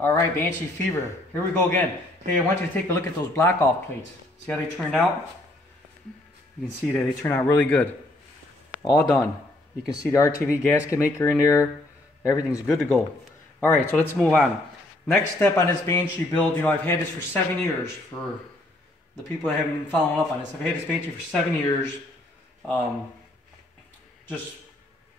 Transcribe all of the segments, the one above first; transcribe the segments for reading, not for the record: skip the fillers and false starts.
All right, Banshee Fever. Here we go again. Hey, I want you to take a look at those block off plates. See how they turned out? You can see that they turned out really good. All done. You can see the RTV gasket maker in there. Everything's good to go. All right, so let's move on. Next step on this Banshee build, I've had this for 7 years. For the people that haven't been following up on this, I've had this Banshee for 7 years. Just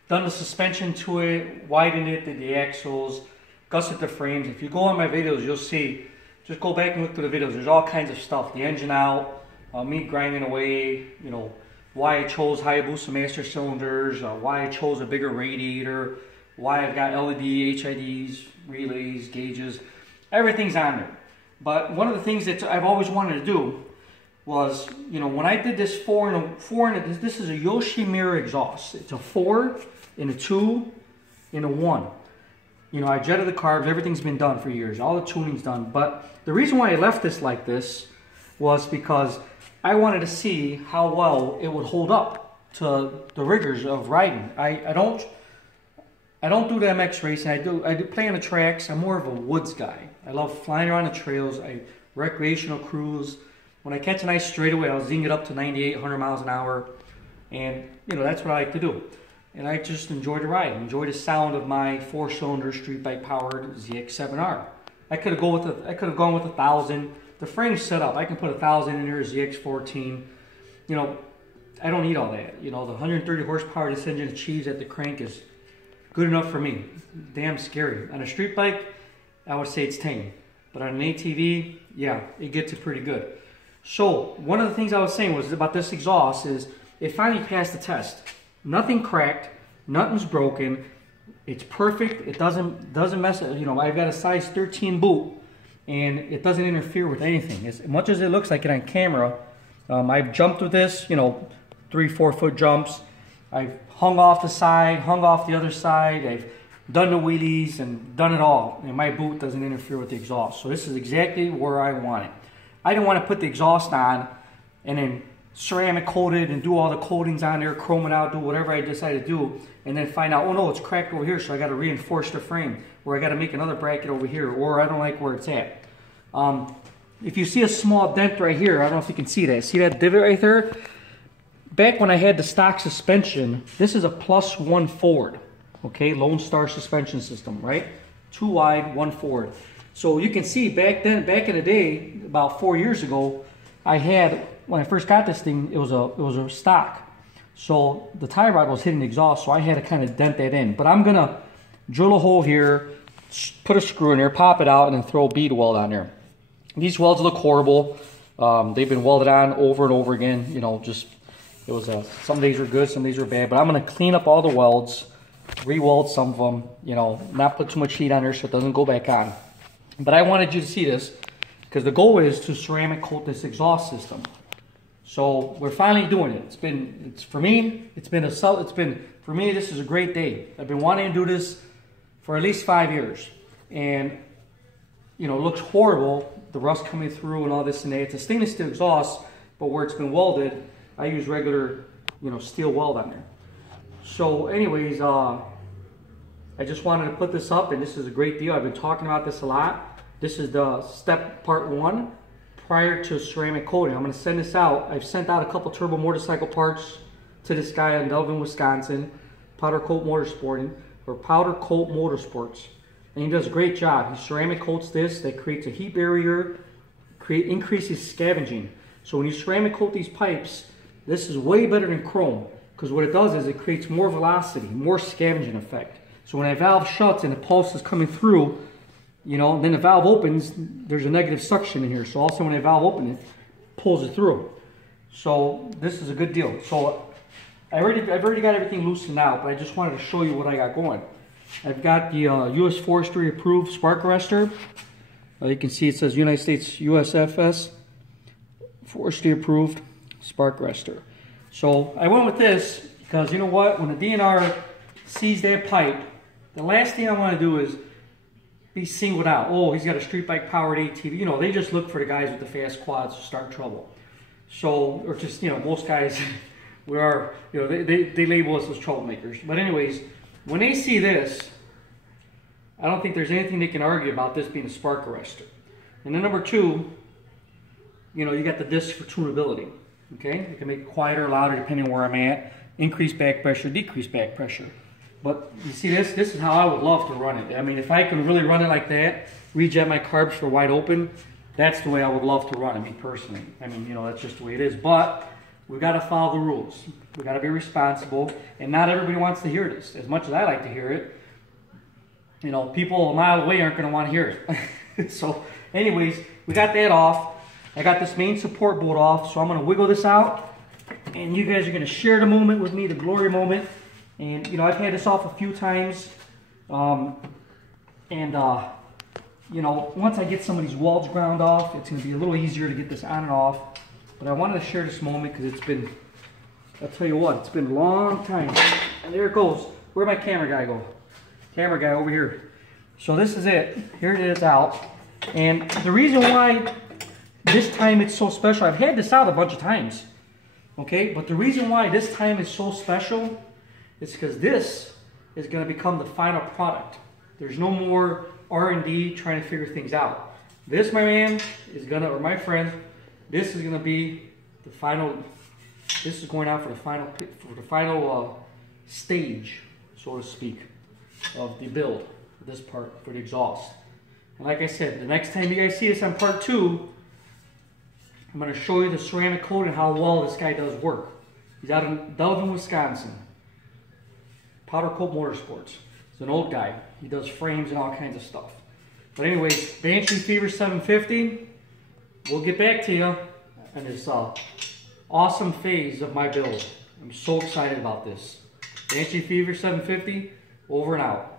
done the suspension to it, widened it, did the axles, gusset the frames. If you go on my videos, you'll see, just go back and look through the videos. There's all kinds of stuff. The engine out, me grinding away, why I chose Hayabusa master cylinders, why I chose a bigger radiator, why I've got LED, HIDs, relays, gauges. Everything's on there. But one of the things that I've always wanted to do was, when I did this this is a Yoshimira exhaust. It's a 4 and a 2 and a 1. I jetted the carbs, everything's been done for years, all the tuning's done. But the reason why I left this like this was because I wanted to see how well it would hold up to the rigors of riding. I don't do the MX racing. I do play on the tracks. I'm more of a woods guy. I love flying around the trails. Recreational cruise. When I catch a nice straightaway, I'll zing it up to 98, 100 miles an hour. And, that's what I like to do. And I just enjoy the ride. Enjoy the sound of my 4-cylinder street bike powered Zx7r. I could have gone with 1,000. The frame's set up. I can put 1,000 in there, Zx14. I don't need all that. The 130 horsepower this engine achieves at the crank is good enough for me. Damn scary. On a street bike, I would say it's tame. But on an ATV, yeah, it gets it pretty good. So, one of the things I was saying was about this exhaust is it finally passed the test. Nothing cracked, nothing's broken. It's perfect. It doesn't mess. I've got a size 13 boot, and it doesn't interfere with anything. As much as it looks like it on camera, I've jumped with this. 3-4 foot jumps. I've hung off the side, hung off the other side. I've done the wheelies and done it all. And my boot doesn't interfere with the exhaust. So this is exactly where I want it. I didn't want to put the exhaust on and then ceramic coat it and do all the coatings on there, chrome it out, do whatever I decided to do, and then find out, oh no, it's cracked over here, so I got to reinforce the frame, or I got to make another bracket over here, or I don't like where it's at. If you see a small dent right here, I don't know if you can see that. See that divot right there? Back when I had the stock suspension, this is a +1 forward, okay, Lone Star suspension system, right? 2 wide, 1 forward. So you can see back in the day, about 4 years ago, when I first got this thing, it was a stock. So the tie rod was hitting the exhaust, so I had to kind of dent that in. But I'm gonna drill a hole here, put a screw in there, pop it out, and then throw a bead weld on there. These welds look horrible. They've been welded on over and over again. Some days were good, some days were bad. But I'm gonna clean up all the welds, re-weld some of them. Not put too much heat on there so it doesn't go back on. But I wanted you to see this because the goal is to ceramic coat this exhaust system. So we're finally doing it. For me, this is a great day. I've been wanting to do this for at least 5 years. And, it looks horrible, the rust coming through and all this and that. It's a stainless steel exhaust, but where it's been welded, I use regular, steel weld on there. So anyways, I just wanted to put this up, and this is a great deal. I've been talking about this a lot. This is the step part 1 prior to ceramic coating. I'm going to send this out. I've sent out a couple turbo motorcycle parts to this guy in Delvin, Wisconsin, powdercoat Motorsports. And he does a great job. He ceramic coats this. That creates a heat barrier, increases scavenging. So when you ceramic coat these pipes, this is way better than chrome, because what it does is it creates more velocity, more scavenging effect. So when that valve shuts and the pulse is coming through, then the valve opens, there's a negative suction in here. So also when that valve opens, it pulls it through. So this is a good deal. So I've already got everything loosened out, but I just wanted to show you what I got going. I've got the U.S. Forestry approved spark arrestor. You can see it says United States USFS Forestry approved spark arrestor. So I went with this because you know what? When the DNR sees that pipe, the last thing I want to do is be singled out. Oh, he's got a street bike powered ATV. They just look for the guys with the fast quads to start trouble. So, or just, most guys, they label us as troublemakers. But anyways, when they see this, I don't think there's anything they can argue about this being a spark arrestor. And then number two, you know, you got the disc for tunability. Okay, you can make it quieter or louder depending on where I'm at. Increase back pressure, decrease back pressure. But you see this is how I would love to run it. I mean, if I can really run it like that, rejet my carbs for wide open, that's the way I would love to run it, me personally. I mean, you know, that's just the way it is. But we got to follow the rules. We got to be responsible. And not everybody wants to hear this. As much as I like to hear it, you know, people a mile away aren't going to want to hear it. So anyways, we got that off. I got this main support bolt off, so I'm going to wiggle this out. And you guys are going to share the moment with me, the glory moment. And, you know, I've had this off a few times. You know, once I get some of these walls ground off, it's going to be a little easier to get this on and off. But I wanted to share this moment because it's been, I'll tell you what, it's been a long time. And there it goes. Where'd my camera guy go? Camera guy over here. So this is it. Here it is out. And the reason why this time it's so special, I've had this out a bunch of times. Okay, but the reason why this time is so special is because this is going to become the final product. There's no more R&D trying to figure things out. This, my man, is gonna, or my friend, this is gonna be the final. This is going out for the final stage, so to speak, of the build. This part for the exhaust. And like I said, the next time you guys see this on part 2, I'm gonna show you the ceramic coat and how well this guy does work. He's out in Delvin, Wisconsin. Powdercoat Motorsports. He's an old guy. He does frames and all kinds of stuff. But anyways, Banshee Fever 750. We'll get back to you in this awesome phase of my build. I'm so excited about this. Banshee Fever 750, over and out.